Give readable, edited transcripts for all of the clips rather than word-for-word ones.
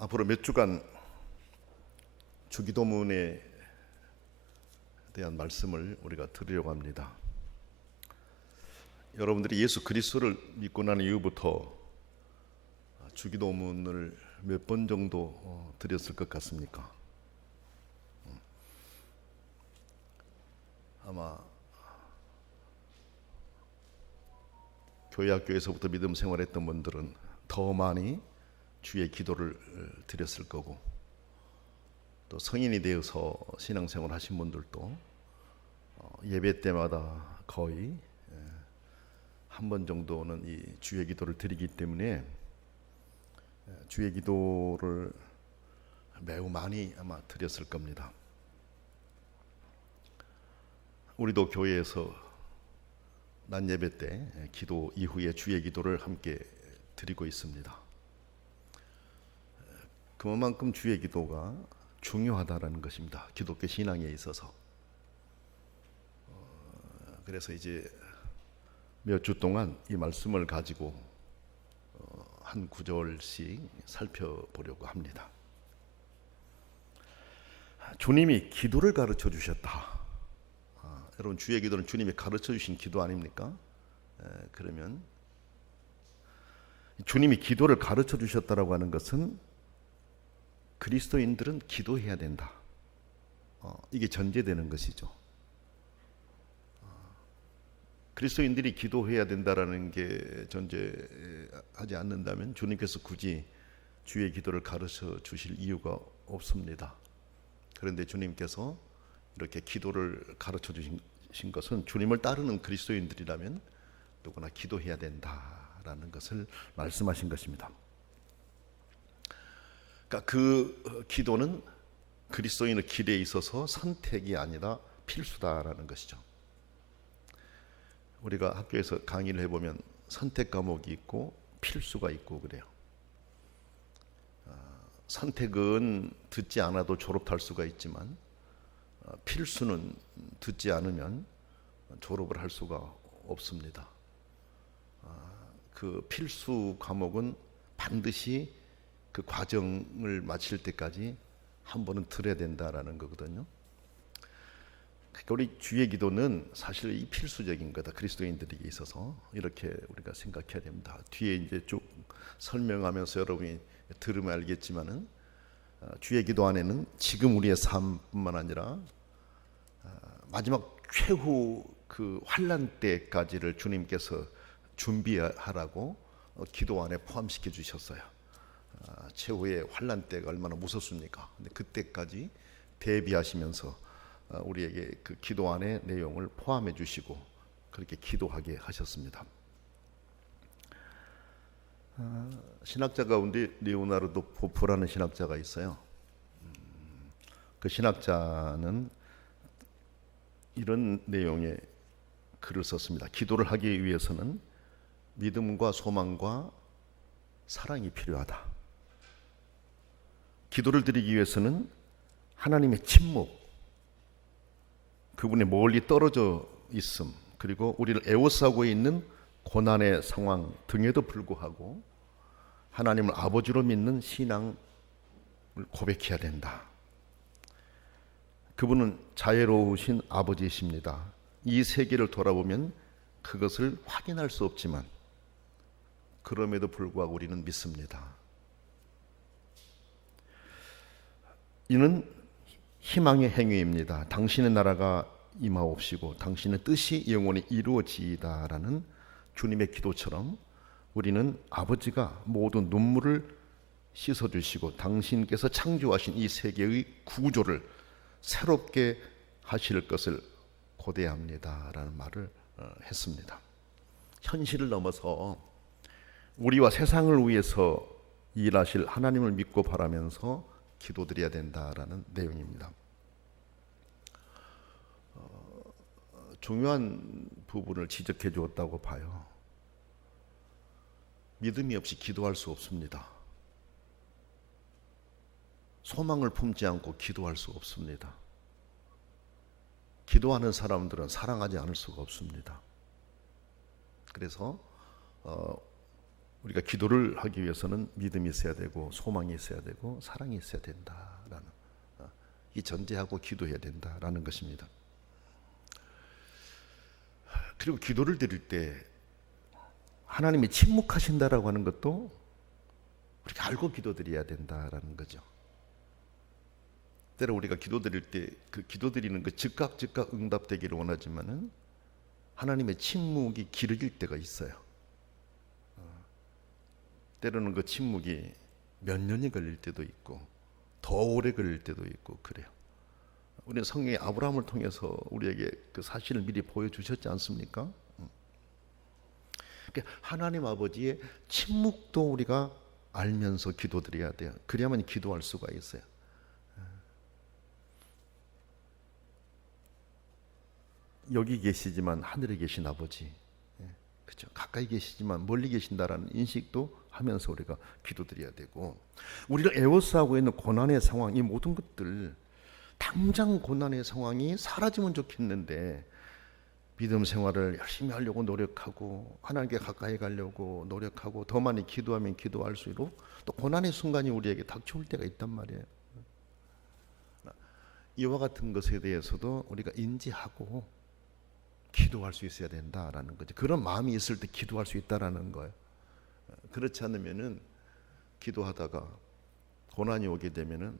앞으로 몇 주간 주기도문에 대한 말씀을 우리가 들으려고 합니다. 여러분들이 예수 그리스도를 믿고 난 이후부터 주기도문을 몇 번 정도 드렸을 것 같습니까? 아마 교회 학교에서부터 믿음 생활했던 분들은 더 많이 주의 기도를 드렸을 거고, 또 성인이 되어서 신앙생활 하신 분들도 예배 때마다 거의 한 번 정도는 이 주의 기도를 드리기 때문에 주의 기도를 매우 많이 아마 드렸을 겁니다. 우리도 교회에서 낮 예배 때 기도 이후에 주의 기도를 함께 드리고 있습니다. 그만큼 주의 기도가 중요하다라는 것입니다. 기독교 신앙에 있어서. 그래서 이제 몇 주 동안 이 말씀을 가지고 한 구절씩 살펴보려고 합니다. 주님이 기도를 가르쳐 주셨다. 여러분, 주의 기도는 주님이 가르쳐 주신 기도 아닙니까? 그러면 주님이 기도를 가르쳐 주셨다라고 하는 것은 그리스도인들은 기도해야 된다. 이게 전제되는 것이죠. 그리스도인들이 기도해야 된다라는 게 전제하지 않는다면 주님께서 굳이 주의 기도를 가르쳐 주실 이유가 없습니다. 그런데 주님께서 이렇게 기도를 가르쳐 주신 것은 주님을 따르는 그리스도인들이라면 누구나 기도해야 된다라는 것을 말씀하신 것입니다. 그러니까 그 기도는 그리스도인의 길에 있어서 선택이 아니라 필수다라는 것이죠. 우리가 학교에서 강의를 해보면 선택 과목이 있고 필수가 있고 그래요. 선택은 듣지 않아도 졸업할 수가 있지만 필수는 듣지 않으면 졸업을 할 수가 없습니다. 그 필수 과목은 반드시 그 과정을 마칠 때까지 한 번은 들어야 된다라는 거거든요. 그러니까 우리 주의 기도는 사실 이 필수적인 거다. 그리스도인들에게 있어서 이렇게 우리가 생각해야 됩니다. 뒤에 이제 쭉 설명하면서 여러분이 들으면 알겠지만은 주의 기도 안에는 지금 우리의 삶뿐만 아니라 마지막 최후 그 환난 때까지를 주님께서 준비하라고 기도 안에 포함시켜 주셨어요. 최후의 환난 때가 얼마나 무섭습니까? 근데 그때까지 대비하시면서 우리에게 그 기도 안에 내용을 포함해 주시고 그렇게 기도하게 하셨습니다. 신학자 가운데 리오나르도 보프라는 신학자가 있어요. 그 신학자는 이런 내용의 글을 썼습니다. 기도를 하기 위해서는 믿음과 소망과 사랑이 필요하다. 기도를 드리기 위해서는 하나님의 침묵, 그분의 멀리 떨어져 있음, 그리고 우리를 에워싸고 있는 고난의 상황 등에도 불구하고 하나님을 아버지로 믿는 신앙을 고백해야 된다. 그분은 자애로우신 아버지이십니다. 이 세계를 돌아보면 그것을 확인할 수 없지만 그럼에도 불구하고 우리는 믿습니다. 이는 희망의 행위입니다. 당신의 나라가 임하옵시고 당신의 뜻이 영원히 이루어지이다라는 주님의 기도처럼 우리는 아버지가 모든 눈물을 씻어주시고 당신께서 창조하신 이 세계의 구조를 새롭게 하실 것을 고대합니다라는 말을 했습니다. 현실을 넘어서 우리와 세상을 위해서 일하실 하나님을 믿고 바라면서 기도드려야 된다라는 내용입니다. 중요한 부분을 지적해 주었다고 봐요. 믿음이 없이 기도할 수 없습니다. 소망을 품지 않고 기도할 수 없습니다. 기도하는 사람들은 사랑하지 않을 수가 없습니다. 그래서 우리가 기도를 하기 위해서는 믿음이 있어야 되고 소망이 있어야 되고 사랑이 있어야 된다라는 이 전제하고 기도해야 된다라는 것입니다. 그리고 기도를 드릴 때 하나님이 침묵하신다라고 하는 것도 우리가 알고 기도드려야 된다라는 거죠. 때로 우리가 기도드릴 때 그 기도드리는 그 즉각 응답되기를 원하지만은 하나님의 침묵이 길어질 때가 있어요. 때로는 그 침묵이 몇 년이 걸릴 때도 있고 더 오래 걸릴 때도 있고 그래요. 우리는 성경의 아브라함을 통해서 우리에게 그 사실을 미리 보여주셨지 않습니까? 그러니까 하나님 아버지의 침묵도 우리가 알면서 기도드려야 돼요. 그래야만 기도할 수가 있어요. 여기 계시지만 하늘에 계신 아버지, 그렇죠? 가까이 계시지만 멀리 계신다라는 인식도 하면서 우리가 기도드려야 되고, 우리를 에워싸고 있는 고난의 상황, 이 모든 것들 당장 고난의 상황이 사라지면 좋겠는데 믿음 생활을 열심히 하려고 노력하고 하나님께 가까이 가려고 노력하고 더 많이 기도하면 기도할수록 또 고난의 순간이 우리에게 닥쳐올 때가 있단 말이에요. 이와 같은 것에 대해서도 우리가 인지하고 기도할 수 있어야 된다라는 거죠. 그런 마음이 있을 때 기도할 수 있다라는 거예요. 그렇지 않으면은 기도하다가 고난이 오게 되면은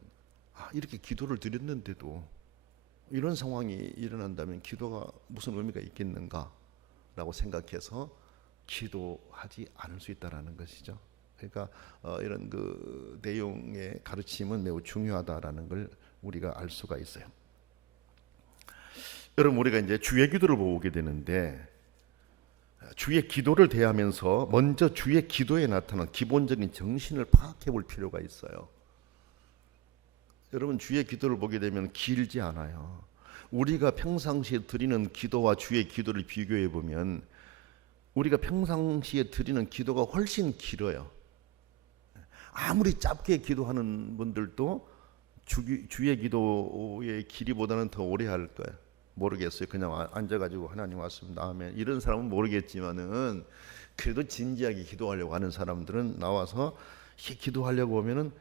이렇게 기도를 드렸는데도 이런 상황이 일어난다면 기도가 무슨 의미가 있겠는가라고 생각해서 기도하지 않을 수 있다라는 것이죠. 그러니까 이런 그 내용의 가르침은 매우 중요하다라는 걸 우리가 알 수가 있어요. 여러분, 우리가 이제 주의 기도를 보게 되는데 주의 기도를 대하면서 먼저 주의 기도에 나타난 기본적인 정신을 파악해 볼 필요가 있어요. 여러분, 주의 기도를 보게 되면 길지 않아요. 우리가 평상시에 드리는 기도와 주의 기도를 비교해 보면 우리가 평상시에 드리는 기도가 훨씬 길어요. 아무리 짧게 기도하는 분들도 주의 기도의 길이보다는 더 오래 할 거예요. 모르겠어요. 그냥 앉아가지고 하나님 왔습니다, 아멘, 이런 사람은 모르겠지만은 그래도 진지하게 기도하려고 하는 사람들은 나와서 기도하려고 하면은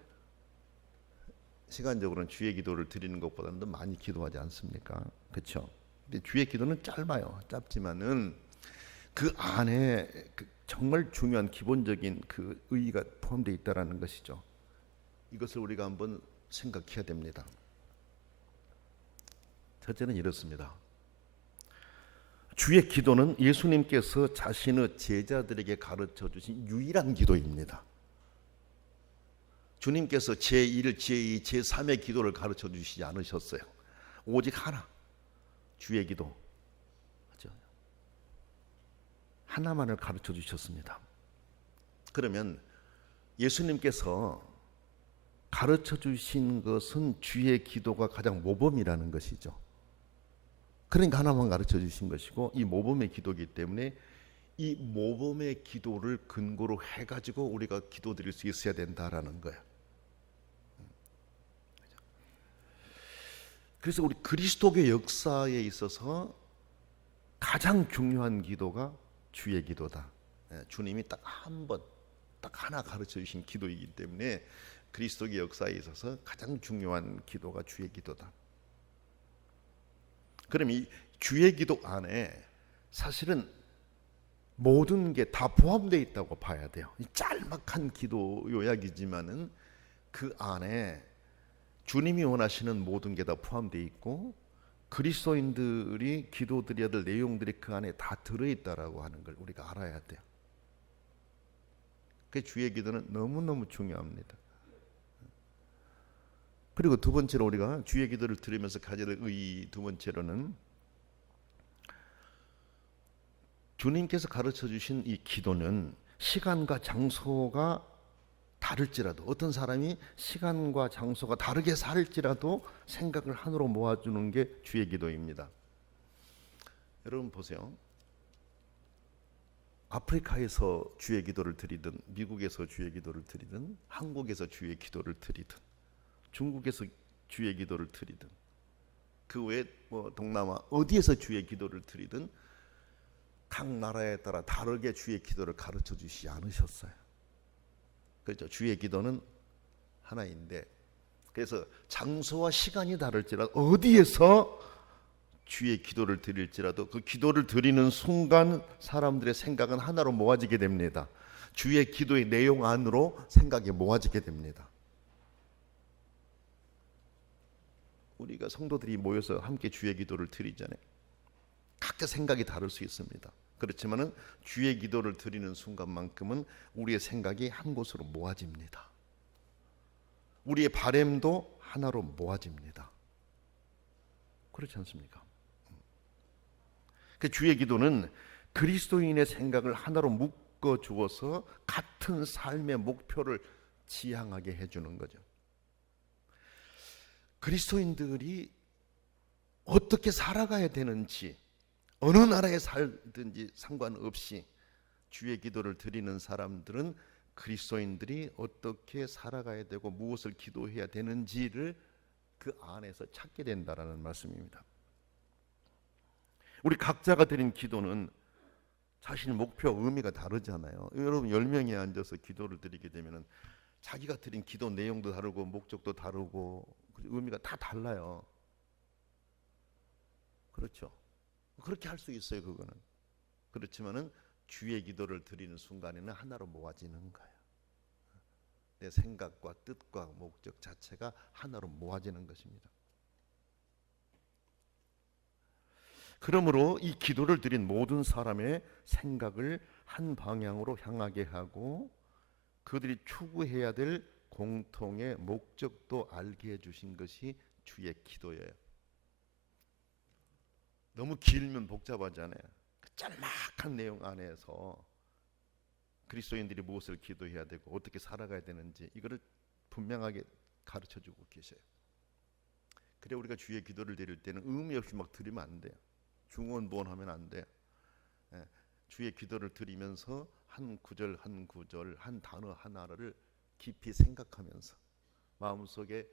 시간적으로는 주의 기도를 드리는 것보다는 더 많이 기도하지 않습니까? 그렇죠? 근데 주의 기도는 짧아요. 짧지만은 그 안에 정말 중요한 기본적인 그 의의가 포함되어 있다라는 것이죠. 이것을 우리가 한번 생각해야 됩니다. 첫째는 이렇습니다. 주의 기도는 예수님께서 자신의 제자들에게 가르쳐 주신 유일한 기도입니다. 주님께서 제1, 제2, 제3의 기도를 가르쳐 주시지 않으셨어요. 오직 하나, 주의 기도, 하나만을 가르쳐 주셨습니다. 그러면 예수님께서 가르쳐 주신 것은 주의 기도가 가장 모범이라는 것이죠. 그러니까 하나만 가르쳐 주신 것이고 이 모범의 기도이기 때문에 이 모범의 기도를 근거로 해가지고 우리가 기도드릴 수 있어야 된다라는 거예요. 그래서 우리 그리스도교 역사에 있어서 가장 중요한 기도가 주의 기도다. 주님이 딱 한 번, 딱 하나 가르쳐 주신 기도이기 때문에 그리스도교 역사에 있어서 가장 중요한 기도가 주의 기도다. 그럼 이 주의 기도 안에 사실은 모든 게 다 포함되어 있다고 봐야 돼요. 이 짤막한 기도 요약이지만은 그 안에 주님이 원하시는 모든 게 다 포함되어 있고 그리스도인들이 기도드려야 될 내용들이 그 안에 다 들어있다라고 하는 걸 우리가 알아야 돼요. 그 주의 기도는 너무너무 중요합니다. 그리고 두 번째로 우리가 주의 기도를 들으면서 가져야 될 의의 두 번째로는 주님께서 가르쳐 주신 이 기도는 시간과 장소가 다를지라도 어떤 사람이 시간과 장소가 다르게 살지라도 생각을 하나로 모아주는 게 주의 기도입니다. 여러분 보세요. 아프리카에서 주의 기도를 드리든 미국에서 주의 기도를 드리든 한국에서 주의 기도를 드리든 중국에서 주의 기도를 드리든 그 외에 동남아 어디에서 주의 기도를 드리든 각 나라에 따라 다르게 주의 기도를 가르쳐 주시지 않으셨어요. 그렇죠. 주의 기도는 하나인데, 그래서 장소와 시간이 다를지라도 어디에서 주의 기도를 드릴지라도 그 기도를 드리는 순간 사람들의 생각은 하나로 모아지게 됩니다. 주의 기도의 내용 안으로 생각이 모아지게 됩니다. 우리가 성도들이 모여서 함께 주의 기도를 드리잖아요. 각자 생각이 다를 수 있습니다. 그렇지만은 주의 기도를 드리는 순간만큼은 우리의 생각이 한 곳으로 모아집니다. 우리의 바램도 하나로 모아집니다. 그렇지 않습니까? 그 주의 기도는 그리스도인의 생각을 하나로 묶어 주어서 같은 삶의 목표를 지향하게 해주는 거죠. 그리스도인들이 어떻게 살아가야 되는지, 어느 나라에 살든지 상관없이 주의 기도를 드리는 사람들은 그리스도인들이 어떻게 살아가야 되고 무엇을 기도해야 되는지를 그 안에서 찾게 된다라는 말씀입니다. 우리 각자가 드린 기도는 자신의 목표, 의미가 다르잖아요. 여러분 10명이 앉아서 기도를 드리게 되면 자기가 드린 기도 내용도 다르고 목적도 다르고 의미가 다 달라요. 그렇죠? 그렇게 할 수 있어요. 그거는. 그렇지만은 주의 기도를 드리는 순간에는 하나로 모아지는 거예요. 내 생각과 뜻과 목적 자체가 하나로 모아지는 것입니다. 그러므로 이 기도를 드린 모든 사람의 생각을 한 방향으로 향하게 하고 그들이 추구해야 될 공통의 목적도 알게 해주신 것이 주의 기도예요. 너무 길면 복잡하잖아요. 그 짤막한 내용 안에서 그리스도인들이 무엇을 기도해야 되고 어떻게 살아가야 되는지 이거를 분명하게 가르쳐주고 계셔요. 그래 우리가 주의 기도를 드릴 때는 의미 없이 막 드리면 안 돼요. 중언부언하면 안 돼요. 주의 기도를 드리면서 한 구절 한 구절 한 단어 하나를 깊이 생각하면서 마음속에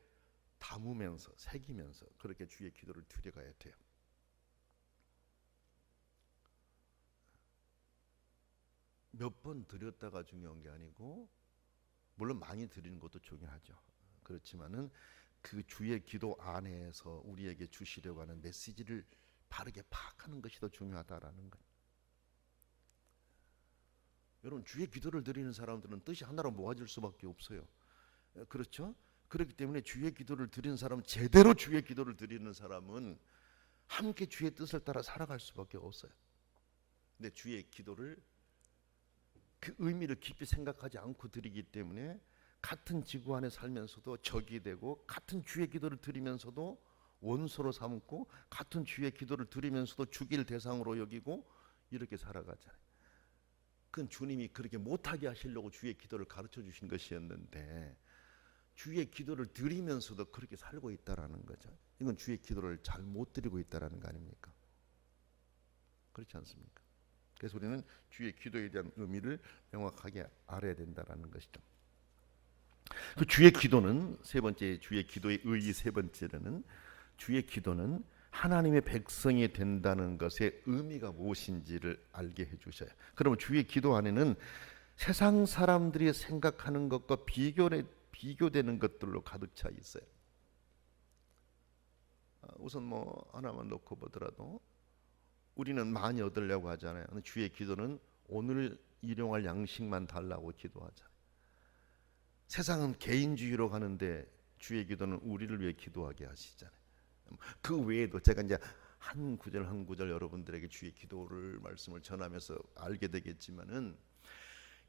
담으면서 새기면서 그렇게 주의 기도를 드려가야 돼요. 몇 번 드렸다가 중요한 게 아니고 물론 많이 드리는 것도 중요하죠. 그렇지만은 그 주의 기도 안에서 우리에게 주시려고 하는 메시지를 바르게 파악하는 것이 더 중요하다라는 거예요. 여러분 주의 기도를 드리는 사람들은 뜻이 하나로 모아질 수밖에 없어요. 그렇죠? 그렇기 때문에 주의 기도를 드리는 사람, 제대로 주의 기도를 드리는 사람은 함께 주의 뜻을 따라 살아갈 수밖에 없어요. 근데 주의 기도를 그 의미를 깊이 생각하지 않고 드리기 때문에 같은 지구 안에 살면서도 적이 되고 같은 주의 기도를 드리면서도 원수로 삼고 같은 주의 기도를 드리면서도 죽일 대상으로 여기고 이렇게 살아가잖아요. 그건 주님이 그렇게 못하게 하시려고 주의 기도를 가르쳐 주신 것이었는데 주의 기도를 드리면서도 그렇게 살고 있다라는 거죠. 이건 주의 기도를 잘 못 드리고 있다라는 거 아닙니까? 그렇지 않습니까? 그래서 우리는 주의 기도에 대한 의미를 명확하게 알아야 된다라는 것이죠. 그 주의 기도는 세 번째, 주의 기도의 의의 세 번째로는 주의 기도는 하나님의 백성이 된다는 것의 의미가 무엇인지를 알게 해주셔요. 그러면 주의 기도 안에는 세상 사람들이 생각하는 것과 비교되는 것들로 가득 차 있어요. 우선 뭐 하나만 놓고 보더라도 우리는 많이 얻으려고 하잖아요. 주의 기도는 오늘 일용할 양식만 달라고 기도하잖아요. 세상은 개인주의로 가는데 주의 기도는 우리를 위해 기도하게 하시잖아요. 그 외에도 제가 이제 한 구절 한 구절 여러분들에게 주의 기도를 말씀을 전하면서 알게 되겠지만은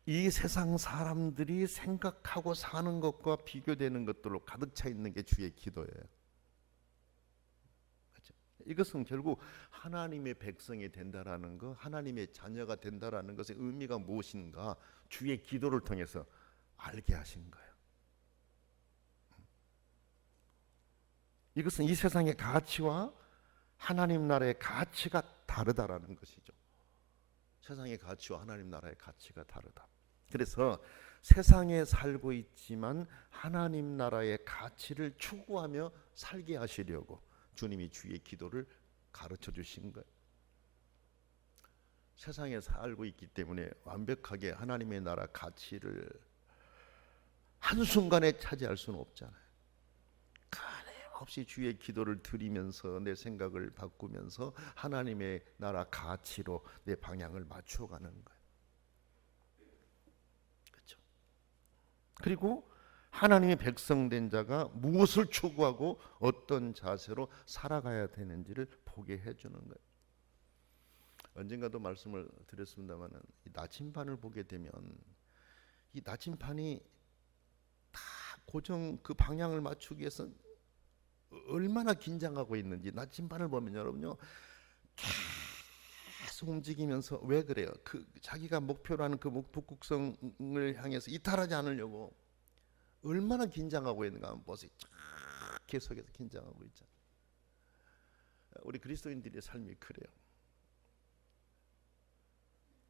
이 세상 사람들이 생각하고 사는 것과 비교되는 것들로 가득 차 있는 게 주의 기도예요. 그렇죠? 이것은 결국 하나님의 백성이 된다라는 것, 하나님의 자녀가 된다라는 것의 의미가 무엇인가 주의 기도를 통해서 알게 하신 거예요. 이것은 이 세상의 가치와 하나님 나라의 가치가 다르다라는 것이죠. 세상의 가치와 하나님 나라의 가치가 다르다. 그래서 세상에 살고 있지만 하나님 나라의 가치를 추구하며 살게 하시려고 주님이 주의 기도를 가르쳐 주신 거예요. 세상에 살고 있기 때문에 완벽하게 하나님의 나라 가치를 한순간에 차지할 수는 없잖아요. 끊임없이 주의 기도를 드리면서 내 생각을 바꾸면서 하나님의 나라 가치로 내 방향을 맞춰가는 거예요. 그렇죠? 그리고 하나님의 백성된 자가 무엇을 추구하고 어떤 자세로 살아가야 되는지를 보게 해주는 거예요. 언젠가도 말씀을 드렸습니다만 이 나침반을 보게 되면 이 나침반이 다 고정 그 방향을 맞추기 위해서 얼마나 긴장하고 있는지 나침반을 보면 여러분요 계속 움직이면서 왜 그래요? 그 자기가 목표로 하는 그 북극성을 향해서 이탈하지 않으려고 얼마나 긴장하고 있는가 한번 보세요. 계속해서 긴장하고 있잖아요. 우리 그리스도인들의 삶이 그래요.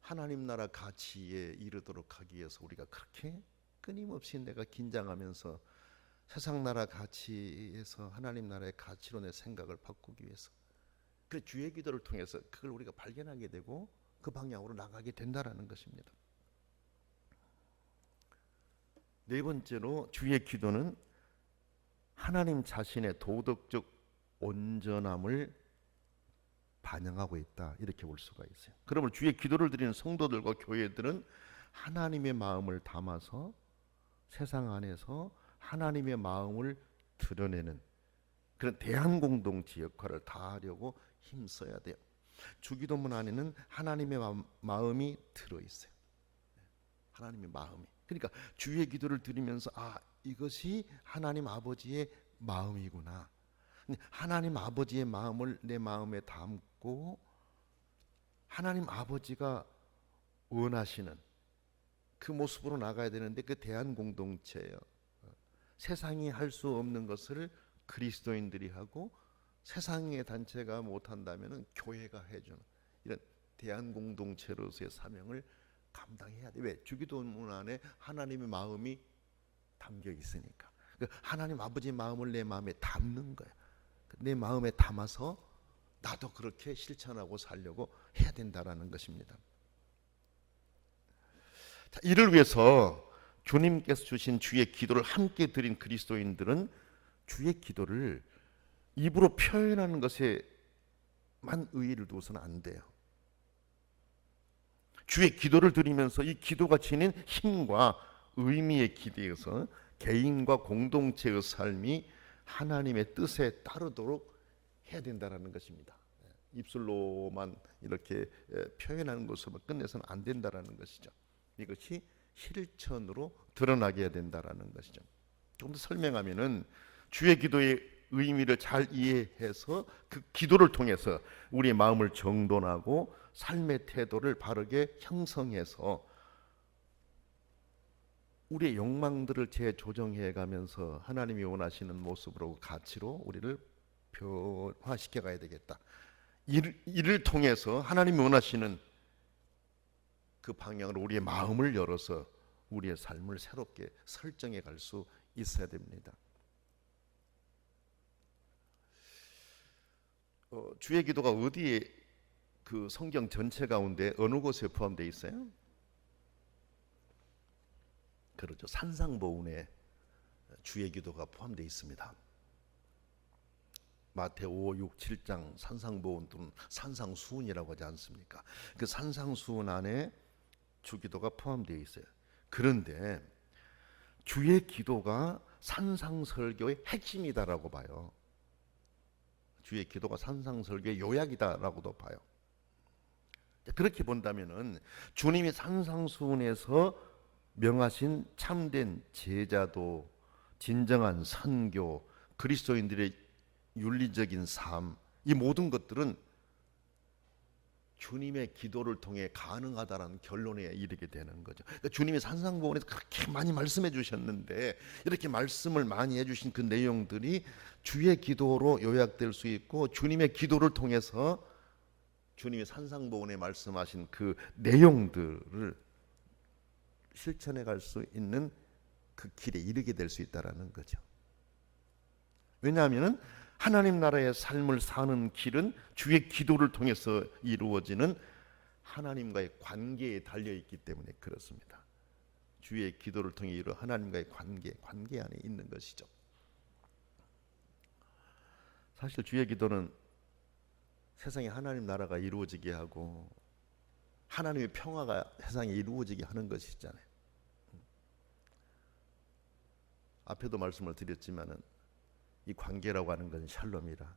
하나님 나라 가치에 이르도록 하기 위해서 우리가 그렇게 끊임없이 내가 긴장하면서 세상 나라 가치에서 하나님 나라의 가치로 내 생각을 바꾸기 위해서 그 주의 기도를 통해서 그걸 우리가 발견하게 되고 그 방향으로 나가게 된다라는 것입니다. 네 번째로 주의 기도는 하나님 자신의 도덕적 온전함을 반영하고 있다 이렇게 볼 수가 있어요. 그러면 주의 기도를 드리는 성도들과 교회들은 하나님의 마음을 담아서 세상 안에서 하나님의 마음을 드러내는 그런 대한 공동체 역할을 다하려고 힘써야 돼요. 주기도문 안에는 하나님의 마음이 들어있어요. 하나님의 마음이. 그러니까 주의 기도를 드리면서 이것이 하나님 아버지의 마음이구나. 하나님 아버지의 마음을 내 마음에 담고 하나님 아버지가 원하시는 그 모습으로 나가야 되는데 그 대한 공동체예요. 세상이 할 수 없는 것을 그리스도인들이 하고 세상의 단체가 못한다면 교회가 해주는 이런 대한 공동체로서의 사명을 감당해야 돼. 왜? 주기도문 안에 하나님의 마음이 담겨 있으니까. 하나님 아버지의 마음을 내 마음에 담는 거예요. 내 마음에 담아서 나도 그렇게 실천하고 살려고 해야 된다라는 것입니다. 자, 이를 위해서 주님께서 주신 주의 기도를 함께 드린 그리스도인들은 주의 기도를 입으로 표현하는 것에만 의의를 두어서는 안 돼요. 주의 기도를 드리면서 이 기도가 지닌 힘과 의미에 기대어서 개인과 공동체의 삶이 하나님의 뜻에 따르도록 해야 된다는 것입니다. 입술로만 이렇게 표현하는 것으로만 끝내서는 안 된다는 것이죠. 이것이 실천으로 드러나게 해야 된다는 것이죠. 조금 더 설명하면은 주의 기도의 의미를 잘 이해해서 그 기도를 통해서 우리의 마음을 정돈하고 삶의 태도를 바르게 형성해서 우리의 욕망들을 재조정해 가면서 하나님이 원하시는 모습으로 가치로 우리를 변화시켜 가야 되겠다. 이를 통해서 하나님이 원하시는 그 방향으로 우리의 마음을 열어서 우리의 삶을 새롭게 설정해 갈 수 있어야 됩니다. 주의 기도가 어디에 그 성경 전체 가운데 어느 곳에 포함되어 있어요? 그렇죠. 산상보훈에 주의 기도가 포함되어 있습니다. 마태오 5, 6, 7장 산상보훈 또는 산상수훈이라고 하지 않습니까? 그 산상수훈 안에 주기도가 포함되어 있어요. 그런데 주의 기도가 산상설교의 핵심이다라고 봐요. 주의 기도가 산상설교의 요약이다라고도 봐요. 그렇게 본다면은 주님이 산상수훈에서 명하신 참된 제자도, 진정한 선교, 그리스도인들의 윤리적인 삶, 이 모든 것들은 주님의 기도를 통해 가능하다라는 결론에 이르게 되는 거죠. 그러니까 주님이 산상보훈에서 그렇게 많이 말씀해 주셨는데 이렇게 말씀을 많이 해주신 그 내용들이 주의 기도로 요약될 수 있고 주님의 기도를 통해서 주님이 산상보훈에 말씀하신 그 내용들을 실천해 갈 수 있는 그 길에 이르게 될 수 있다라는 거죠. 왜냐하면 하나님 나라의 삶을 사는 길은 주의 기도를 통해서 이루어지는 하나님과의 관계에 달려 있기 때문에 그렇습니다. 주의 기도를 통해 이루 하나님과의 관계 안에 있는 것이죠. 사실 주의 기도는 세상에 하나님 나라가 이루어지게 하고 하나님의 평화가 세상에 이루어지게 하는 것이잖아요. 앞에도 말씀을 드렸지만은 이 관계라고 하는 것은 샬롬이라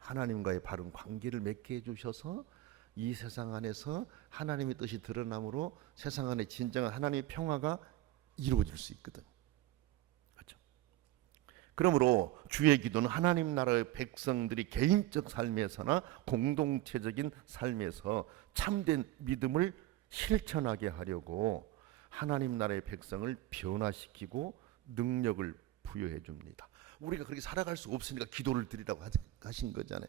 하나님과의 바른 관계를 맺게 해주셔서 이 세상 안에서 하나님의 뜻이 드러남으로 세상 안에 진정한 하나님의 평화가 이루어질 수 있거든. 그렇죠? 그러므로 주의 기도는 하나님 나라의 백성들이 개인적 삶에서나 공동체적인 삶에서 참된 믿음을 실천하게 하려고 하나님 나라의 백성을 변화시키고 능력을 부여해 줍니다. 우리가 그렇게 살아갈 수 없으니까 기도를 드리라고 하신 거잖아요.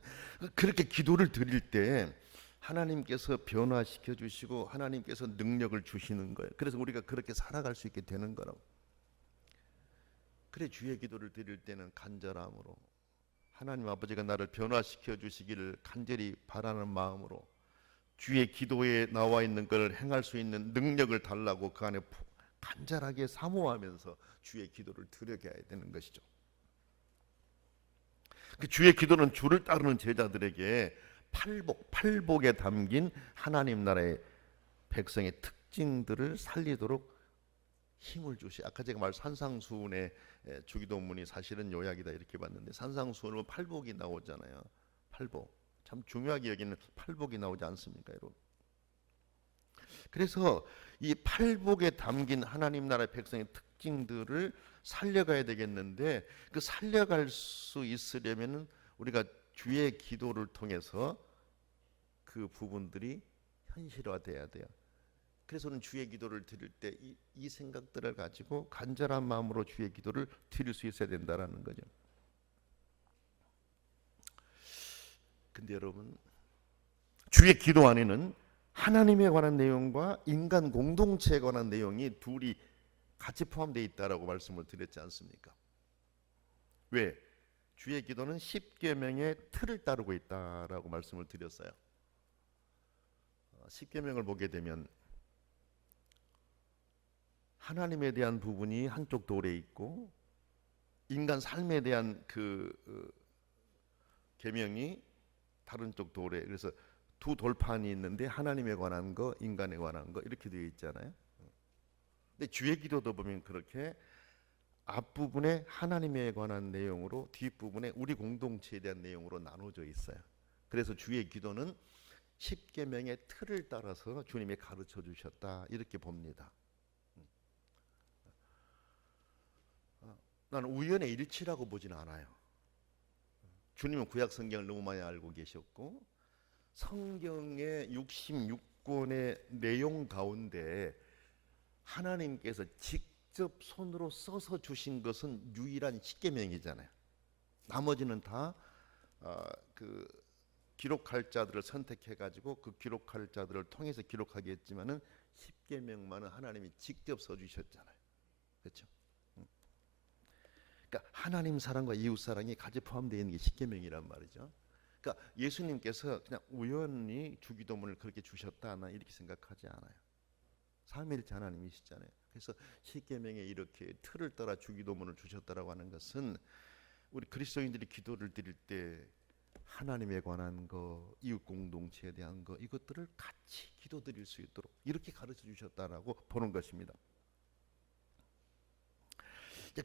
그렇게 기도를 드릴 때 하나님께서 변화시켜 주시고 하나님께서 능력을 주시는 거예요. 그래서 우리가 그렇게 살아갈 수 있게 되는 거라고. 그래 주의 기도를 드릴 때는 간절함으로 하나님 아버지가 나를 변화시켜 주시기를 간절히 바라는 마음으로 주의 기도에 나와 있는 것을 행할 수 있는 능력을 달라고 그 안에 간절하게 사모하면서 주의 기도를 드려야 되는 것이죠. 그 주의 기도는 주를 따르는 제자들에게 팔복에 담긴 하나님 나라의 백성의 특징들을 살리도록 힘을 주시. 아까 제가 말 산상수훈의 주기도문이 사실은 요약이다 이렇게 봤는데 산상수훈은 팔복이 나오잖아요. 팔복 참 중요하게 여기는 팔복이 나오지 않습니까, 여러분? 그래서 이 팔복에 담긴 하나님 나라의 백성의 특징들을 살려가야 되겠는데 그 살려갈 수 있으려면 우리가 주의 기도를 통해서 그 부분들이 현실화돼야 돼요. 그래서 우리는 주의 기도를 드릴 때 이 생각들을 가지고 간절한 마음으로 주의 기도를 드릴 수 있어야 된다라는 거죠. 근데 여러분 주의 기도 안에는 하나님에 관한 내용과 인간 공동체에 관한 내용이 둘이 같이 포함되어 있다라고 말씀을 드렸지 않습니까? 왜? 주의 기도는 10계명의 틀을 따르고 있다라고 말씀을 드렸어요. 10계명을 보게 되면 하나님에 대한 부분이 한쪽 돌에 있고 인간 삶에 대한 그 계명이 다른 쪽 돌에, 그래서 두 돌판이 있는데 하나님에 관한 거, 인간에 관한 거 이렇게 되어 있잖아요. 근데 주의 기도도 보면 그렇게 앞부분에 하나님에 관한 내용으로 뒷부분에 우리 공동체에 대한 내용으로 나눠져 있어요. 그래서 주의 기도는 10계명의 틀을 따라서 주님이 가르쳐 주셨다 이렇게 봅니다. 나는 우연의 일치라고 보지는 않아요. 주님은 구약 성경을 너무 많이 알고 계셨고 성경의 66권의 내용 가운데 하나님께서 직접 손으로 써서 주신 것은 유일한 10계명이잖아요. 나머지는 다 그 기록할 자들을 선택해 가지고 그 기록할 자들을 통해서 기록하게 했지만은 10계명만은 하나님이 직접 써 주셨잖아요. 그렇죠? 그러니까 하나님 사랑과 이웃 사랑이 같이 포함되어 있는 게 10계명이란 말이죠. 그러니까 예수님께서 그냥 우연히 주기도문을 그렇게 주셨다나 이렇게 생각하지 않아요. 삼위일체 하나님이시잖아요. 그래서 10계명에 이렇게 틀을 따라 주기도문을 주셨다라고 하는 것은 우리 그리스도인들이 기도를 드릴 때 하나님에 관한 거, 이웃 공동체에 대한 거 이것들을 같이 기도드릴 수 있도록 이렇게 가르쳐 주셨다라고 보는 것입니다.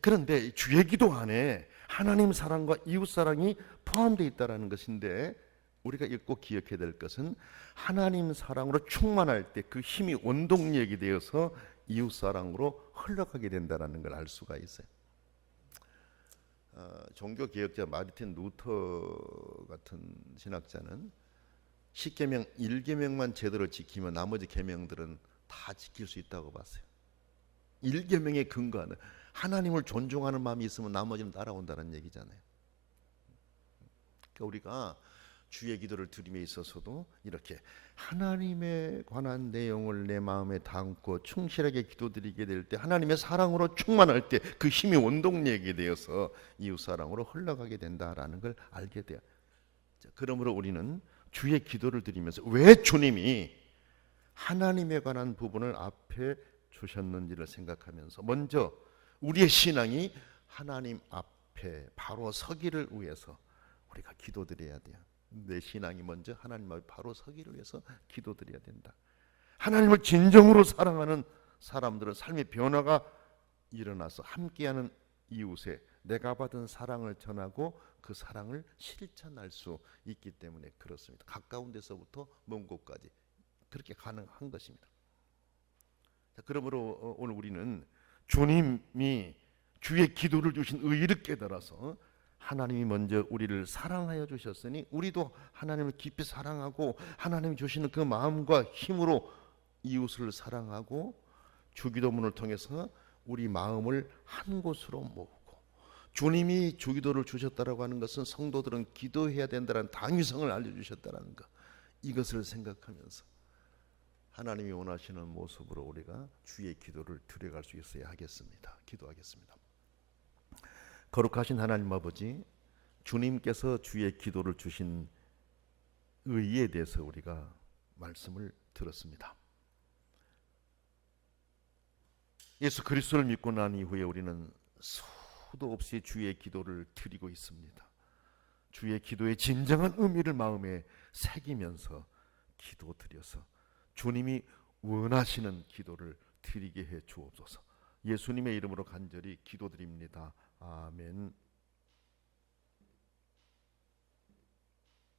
그런데 주의 기도 안에 하나님 사랑과 이웃 사랑이 포함되어 있다는 것인데 우리가 꼭 기억해야 될 것은 하나님 사랑으로 충만할 때 그 힘이 원동력이 되어서 이웃 사랑으로 흘러가게 된다는 걸 알 수가 있어요. 종교 개혁자 마르틴 루터 같은 신학자는 10계명 1계명만 제대로 지키면 나머지 계명들은 다 지킬 수 있다고 봤어요. 1계명에 근거하는 하나님을 존중하는 마음이 있으면 나머지는 따라온다는 얘기잖아요. 그러니까 우리가 주의 기도를 드림에 있어서도 이렇게 하나님에 관한 내용을 내 마음에 담고 충실하게 기도드리게 될 때 하나님의 사랑으로 충만할 때 그 힘이 원동력이 되어서 이웃 사랑으로 흘러가게 된다라는 걸 알게 돼요. 그러므로 우리는 주의 기도를 드리면서 왜 주님이 하나님에 관한 부분을 앞에 주셨는지를 생각하면서 먼저 우리의 신앙이 하나님 앞에 바로 서기를 위해서 우리가 기도드려야 돼요. 내 신앙이 먼저 하나님 앞에 바로 서기를 위해서 기도드려야 된다. 하나님을 진정으로 사랑하는 사람들은 삶의 변화가 일어나서 함께하는 이웃에 내가 받은 사랑을 전하고 그 사랑을 실천할 수 있기 때문에 그렇습니다. 가까운 데서부터 먼 곳까지 그렇게 가능한 것입니다. 자, 그러므로 오늘 우리는 주님이 주의 기도를 주신 의의를 깨달아서 하나님이 먼저 우리를 사랑하여 주셨으니 우리도 하나님을 깊이 사랑하고 하나님이 주시는 그 마음과 힘으로 이웃을 사랑하고 주기도문을 통해서 우리 마음을 한 곳으로 모으고 주님이 주기도를 주셨다라고 하는 것은 성도들은 기도해야 된다는 당위성을 알려주셨다는 것, 이것을 생각하면서 하나님이 원하시는 모습으로 우리가 주의 기도를 드려갈 수 있어야 하겠습니다. 기도하겠습니다. 거룩하신 하나님 아버지, 주님께서 주의 기도를 주신 의의에 대해서 우리가 말씀을 들었습니다. 예수 그리스도를 믿고 난 이후에 우리는 수도 없이 주의 기도를 드리고 있습니다. 주의 기도의 진정한 의미를 마음에 새기면서 기도드려서 주님이 원하시는 기도를 드리게 해 주옵소서. 예수님의 이름으로 간절히 기도드립니다. 아멘.